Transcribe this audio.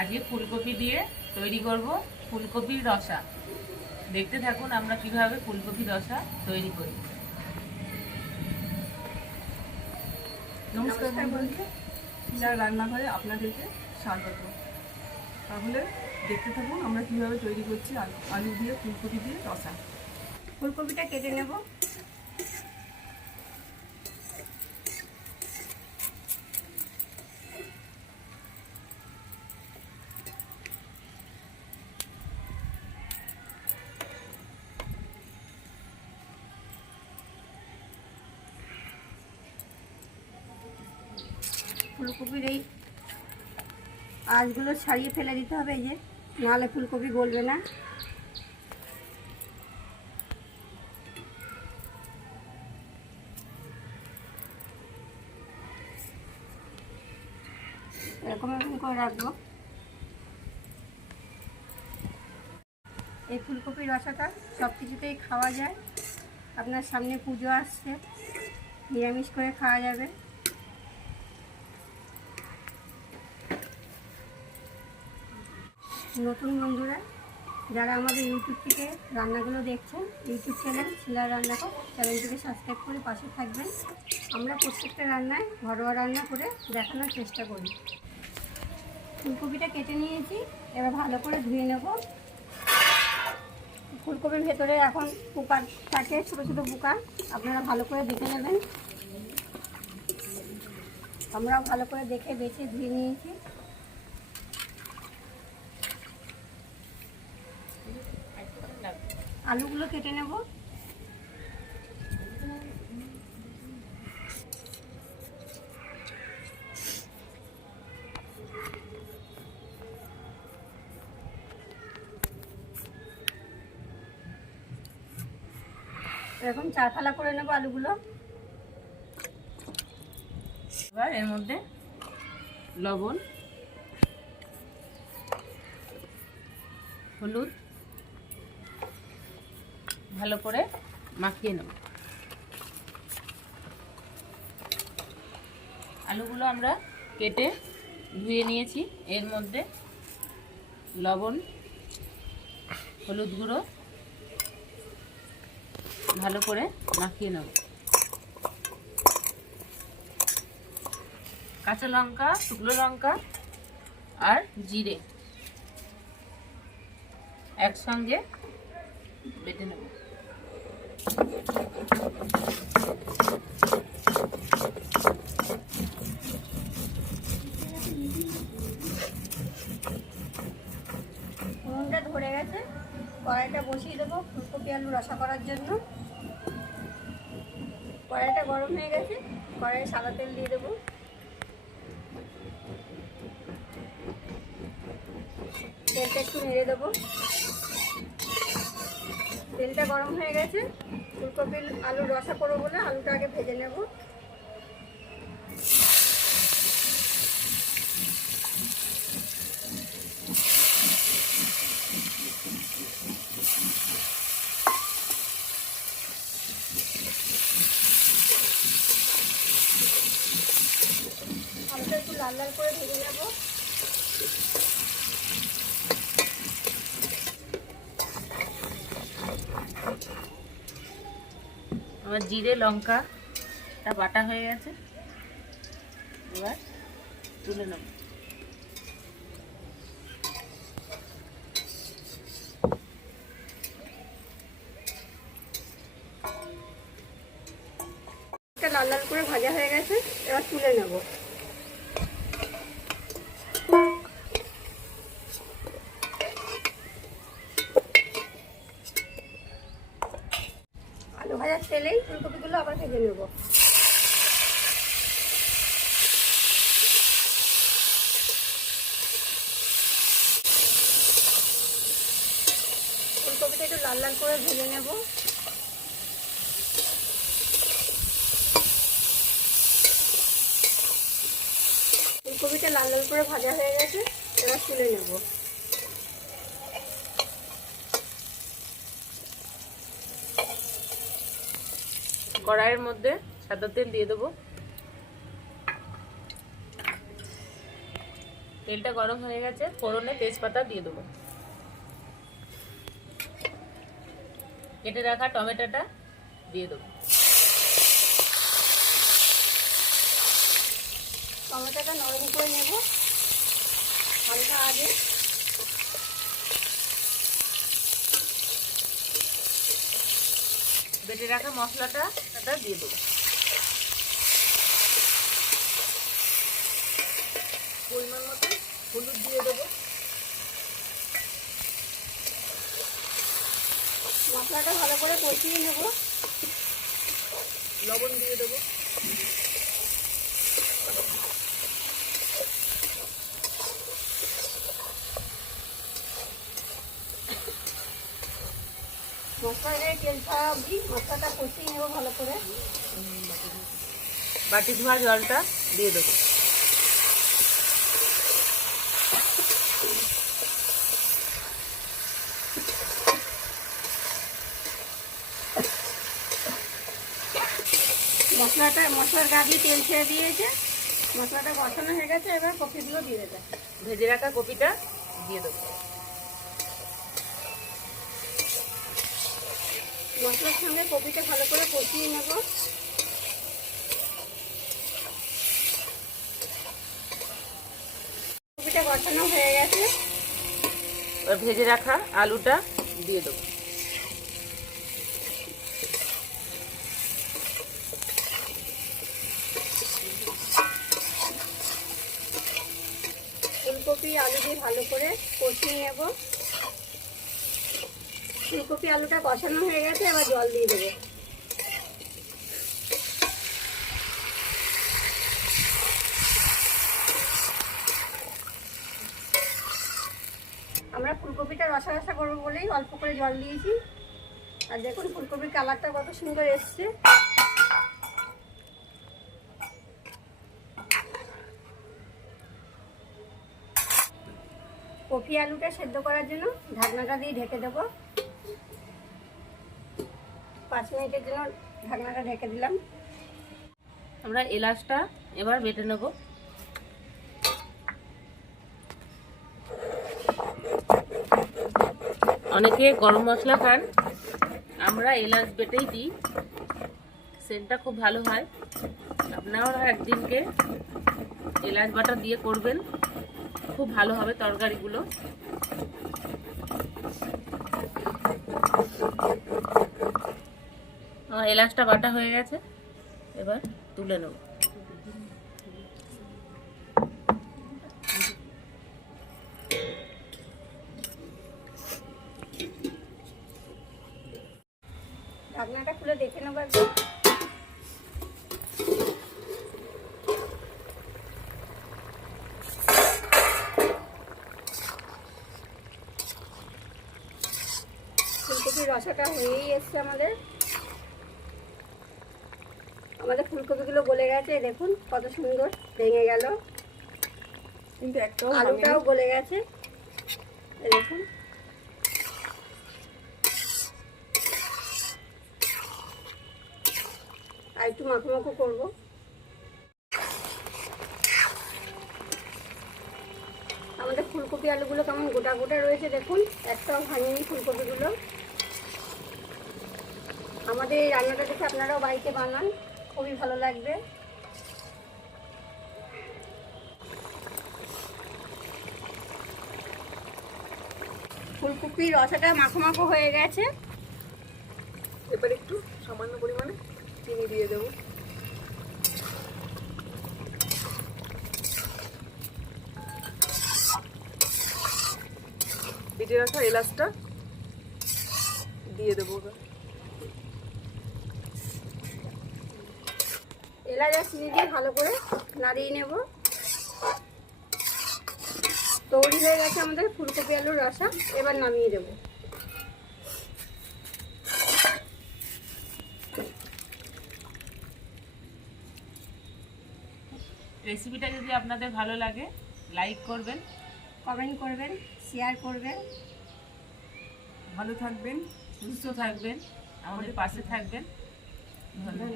আজকে ফুলকপি দিয়ে তৈরি করব ফুলকপির রসা। দেখতে থাকুন আমরা কীভাবে ফুলকপি রসা তৈরি করি। নমস্কার বন্ধুরা শিলার রান্নাঘরে আপনাদেরকে স্বাগত। তাহলে দেখতে থাকুন আমরা কীভাবে তৈরি করছি আলু আলু দিয়ে ফুলকপি দিয়ে রসা। ফুলকপিটা কেটে নেব। ফুলকপির এই আঁশগুলো ছাড়িয়ে ফেলে দিতে হবে, এই যে। নাহলে ফুলকপি গলবে না। এরকম এরকম করে রাখব। এই ফুলকপির রসাটা সব কিছুতেই খাওয়া যায়। আপনার সামনে পুজো আসছে, নিরামিষ করে খাওয়া যাবে। নতুন বন্ধুরা, যারা আমাদের ইউটিউব থেকে রান্নাগুলো দেখছেন ইউটিউব চ্যানেল শিলার রান্না রান্নাঘর চ্যানেলটিকে সাবস্ক্রাইব করে পাশে থাকবেন। আমরা প্রত্যেকটা রান্নায় ঘরোয়া রান্না করে দেখানোর চেষ্টা করি। ফুলকপিটা কেটে নিয়েছি, এবার ভালো করে ধুয়ে নেব। ফুলকপির ভেতরে এখন পোকা থাকে, ছোটো ছোটো পোকা আপনারা ভালো করে দেখে নেবেন। আমরাও ভালো করে দেখে বেছে ধুয়ে নিয়েছি। আলুগুলো কেটে নেব। এরকম চার ফালা করে নেব আলুগুলো। এবার এর মধ্যে লবণ হলুদ ভালো করে মাখিয়ে নেব। আলুগুলো আমরা কেটে ধুয়ে নিয়েছি। এর মধ্যে লবণ, হলুদ গুঁড়ো ভালো করে মাখিয়ে নেব। কাঁচা লঙ্কা, শুকনো লঙ্কা আর জিরে একসঙ্গে বেটে নেব। ধরে গেছে। কড়াইটা বসিয়ে দেবো ফুলকপি আলু রসা করার জন্য। কড়াইটা গরম হয়ে গেছে, কড়াইয়ে সাদা তেল দিয়ে দেবো। তেলটা একটু নেড়ে দেবো। তেলটা গরম হয়ে গেছে। ফুলকপির আলু রসা করব বলে আলুটা আগে ভেজে নেব। আলুটা একটু লাল লাল করে ভেজে নেব। আমার জিরে, লঙ্কা, তা বাটা হয়ে গেছে। এবার তুলে নেব। লাল লাল করে ভাজা হয়ে গেছে, এবার তুলে নেব। ভাজার তেলেই ফুলকপিগুলো আবার ভেজে নেব। ফুলকপিটা একটু লাল লাল করে ভেজে নেব। ফুলকপিটা লাল লাল করে ভাজা হয়ে গেছে, এবার তুলে নেব। কড়াইয়ের মধ্যে সাদা তেল দিয়ে দেবো। তেলটা গরম হয়ে গেছে, ফোড়নে তেজপাতা দিয়ে দেবো। কেটে রাখা টমেটোটা দিয়ে দেবো। টমেটোটা নরম করে নেব। হালকা আগে বেটে রাখা মশলাটা এটা দিয়ে দেবো। পরিমাণ মতো হলুদ দিয়ে দেবো। মশলাটা ভালো করে কষিয়ে নেব। লবণ দিয়ে দেবো। তেল ছাড়া অবধি মশলাটা কষিয়ে নেব ভালো করে। বাটি ধোয়া জলটা দিয়ে দেবো। মশলাটা মশলার গা দিয়ে তেল ছেড়ে দিয়েছে। মশলাটা কষানো হয়ে গেছে এবার কপিগুলো দিয়ে দেবে। ভেজে রাখা কপিটা দিয়ে দেবো। মশলার সঙ্গে কপিটা ভালো করে কষিয়ে নেব। কপিটা কষানো হয়ে গেছে। ভেজে রাখা আলুটা দিয়ে দেবো। ফুলকপি আলু দিয়ে ভালো করে কষিয়ে নেব। ফুলকপি আলুটা কষানো হয়ে গেছে, এবার জল দিয়ে দেবো। আমরা ফুলকপিটা রসা রসা করব বলেই অল্প করে জল দিয়েছি। আর দেখুন, ফুলকপির কালারটা কত সুন্দর এসছে। কপি আলুটা সেদ্ধ করার জন্য ঢাকনাটা দিয়ে ঢেকে দেবো। পাঁচ মিনিটের জন্য ঢাকনাটা ঢেকে দিলাম। আমরা এলাচটা এবার বেটে নেব। অনেকে গরম মশলা খান, আমরা এলাচ বেটেই দিই। সেন্টটা খুব ভালো হয়। আপনারা একদিনকে এলাচ বাটা দিয়ে করবেন। খুব ভালো হবে তরকারিগুলো। এলাচটা বাটা হয়ে গেছে। এবার তুলে নেব। খুলে দেখে নেব ফুলকপির রসাটা হয়েই এসছে আমাদের। আমাদের ফুলকপিগুলো গলে গেছে দেখুন কত সুন্দর ভেঙে গেল। কিন্তু একটাও আলুটাও গলে গেছে দেখুন। আর একটু মাখো মাখো করব। আমাদের ফুলকপি আলুগুলো কেমন গোটা গোটা রয়েছে দেখুন। একটাও ভাঙেনি ফুলকপিগুলো। আমাদের এই রান্নাটা দেখে আপনারাও বাড়িতে বানান। খুবই ভালো লাগবে। ফুলকপির রসাটা মাখো মাখো হয়ে গেছে। এবার একটু সামান্য পরিমাণে চিনি দিয়ে দেবো। বেটে রাখা এলাচটা দিয়ে দেবো এবার। এলাচ আর চিনি দিয়ে ভালো করে নাড়িয়ে নেব। তৈরি হয়ে গেছে আমাদের ফুলকপি আলুর রসা এবার নামিয়ে দেবো। রেসিপিটা যদি আপনাদের ভালো লাগে লাইক করবেন। কমেন্ট করবেন শেয়ার করবেন। ভালো থাকবেন সুস্থ থাকবেন আমাদের পাশে থাকবেন। ধন্যবাদ।